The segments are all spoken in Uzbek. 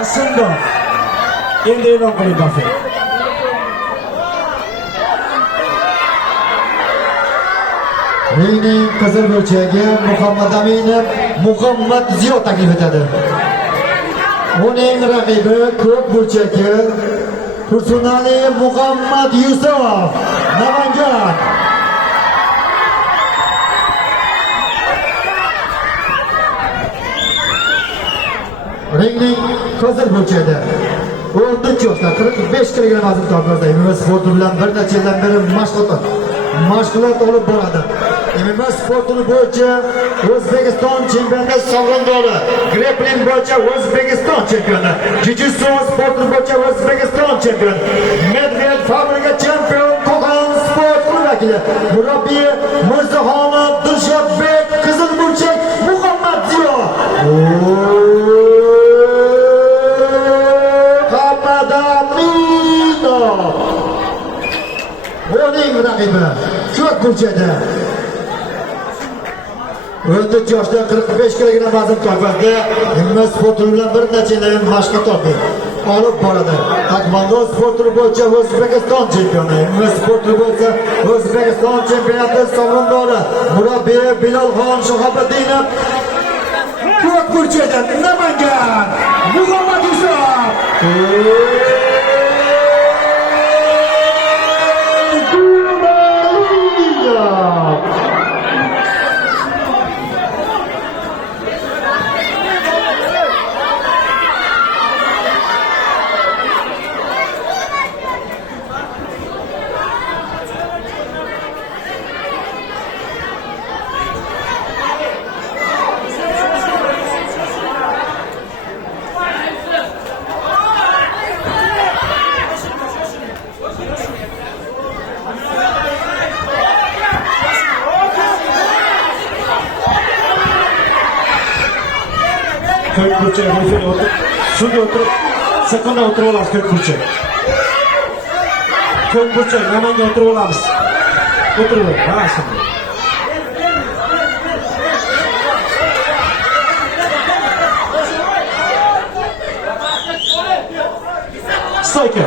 Aslında endi e'lon qiling bafe. Ringning qizil burchagi Muhammad Aminov Muhammad Ziyo taklif etadi. Uning raqibi ko'k burchagi Tursunali Muhammad Yusuf Namangan. Ringning qizil burchagi 14 yoshda 45 kg vazn tortmoqda. MMA sporti bilan bir necha yildan beri mashg'ulot olib boradi. MMA sporti bo'yicha O'zbekiston chempionati sovrindori, grappling bo'yicha O'zbekiston chempioni, jiu-jitsu sporti bo'yicha O'zbekiston chempioni, Medved fabrika chempion, Qo'qon sport klubi vakili, murabbiy Mirzaxonov Dilshodbek, qizil burchak Muhammad Ziyo. Uning raqibi ko'k burchada 14 yoshda 45 kg vazn tortmoqda. MMA sporti bilan bir necha yil mashg'ulot olib boradi. Taekvondo sporti bo'yicha O'zbekiston chempioni, MMA sporti bo'yicha O'zbekiston chempionati sovrindori, murabbiy Bilolxon Shahobiddinov. Ko'k burchada Namangan Muhammad Yusuf. Ko'k burchak bo'lsa o'tirib, suvga o'tirib, sekunde o'tirib olamiz ko'k burchak. Ko'k burchak Namangan o'tirib olamiz. O'tirib, ha, shunday. Stoyka.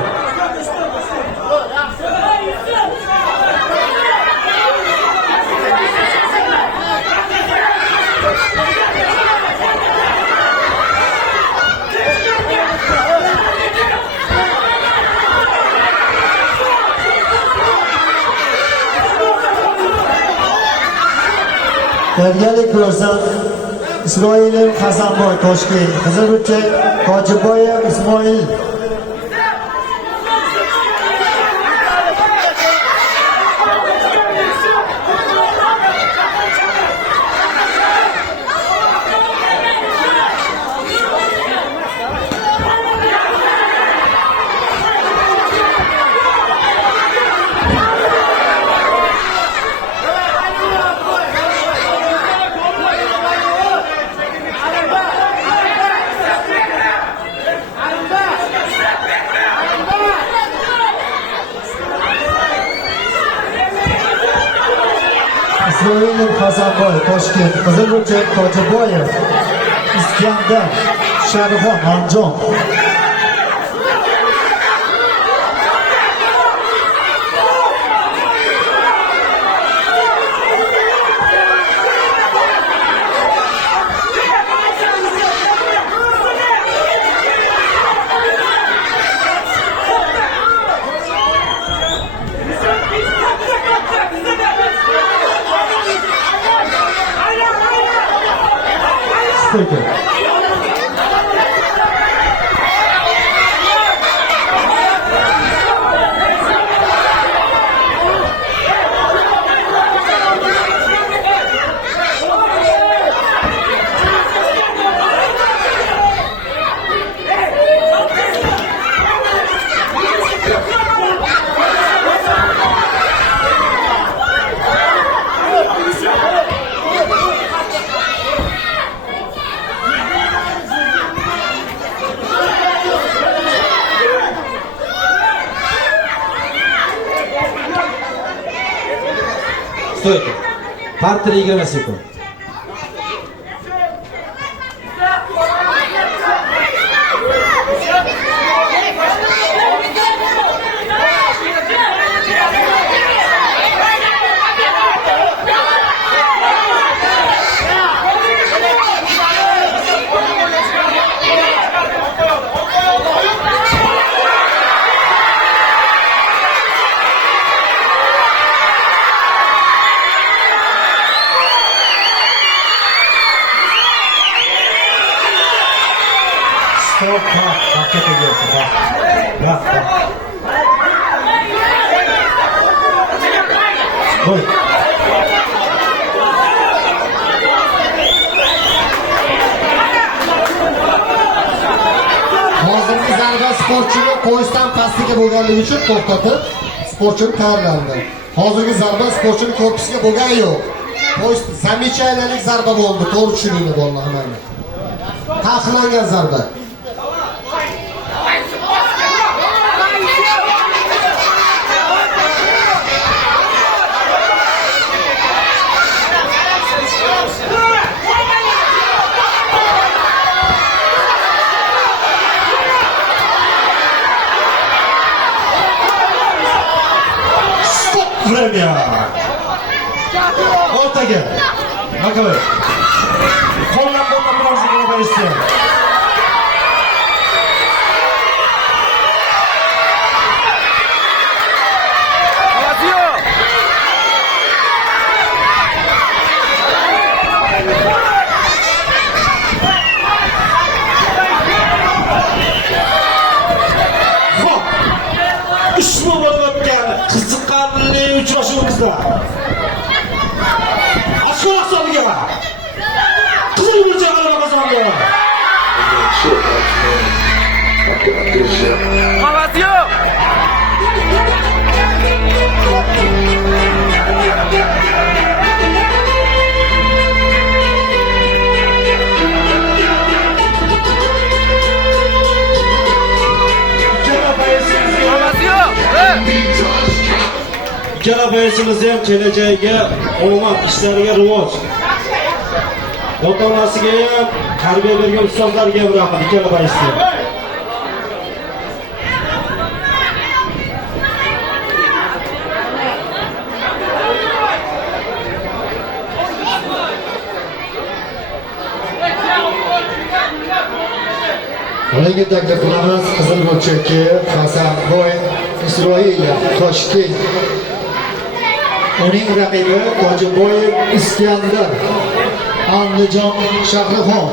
Tayyorgarlik ko'rsa Isroilov Hasanboy Toshkent, qizil burchak Tojiboyev Ismoil. Isroilov Hasanboy Toshkent, qizil burchak Tojiboyev Iskandar Sharifxon Andijon. Stoyka. Stoyka. Parter 20 sekund. Yok, hak ediyorsun. Bak. Koy. Hozirgi zarba sportchini qo'yishdan pastiga bo'lganligi uchun to'xtatib, sportchini tayyorlandi. Hozirgi zarba sportchini korpusiga bo'lgani yo'q. Qo'yish zamechayalik zarba bo'ldi, to'g'ri tushuninglar bolalar mana. Taqiqlangan zarba. Время. Ortaga. Makabay. Qo'llab-qo'llab bilan qo'yishdi. Ushbu bo'lib o'tgan qiziqarli uchrashuvimizda Ashur hisobiga Qizil Gulcha g'alaba qozondi. Havasyo! Ikkala boyasimiz ham kelajagiga, omad ishlariga rivoj. Ota-onasiga ham, tarbiya bergan ustozlarga ham rahmat ikkala boyasi. Ularga taklif qilamiz Qizil Gulcha 2 Hasanboy Isroilov Toshkent. Uning raqibi Hojiboyev Iskandar Andijon Shahrixon.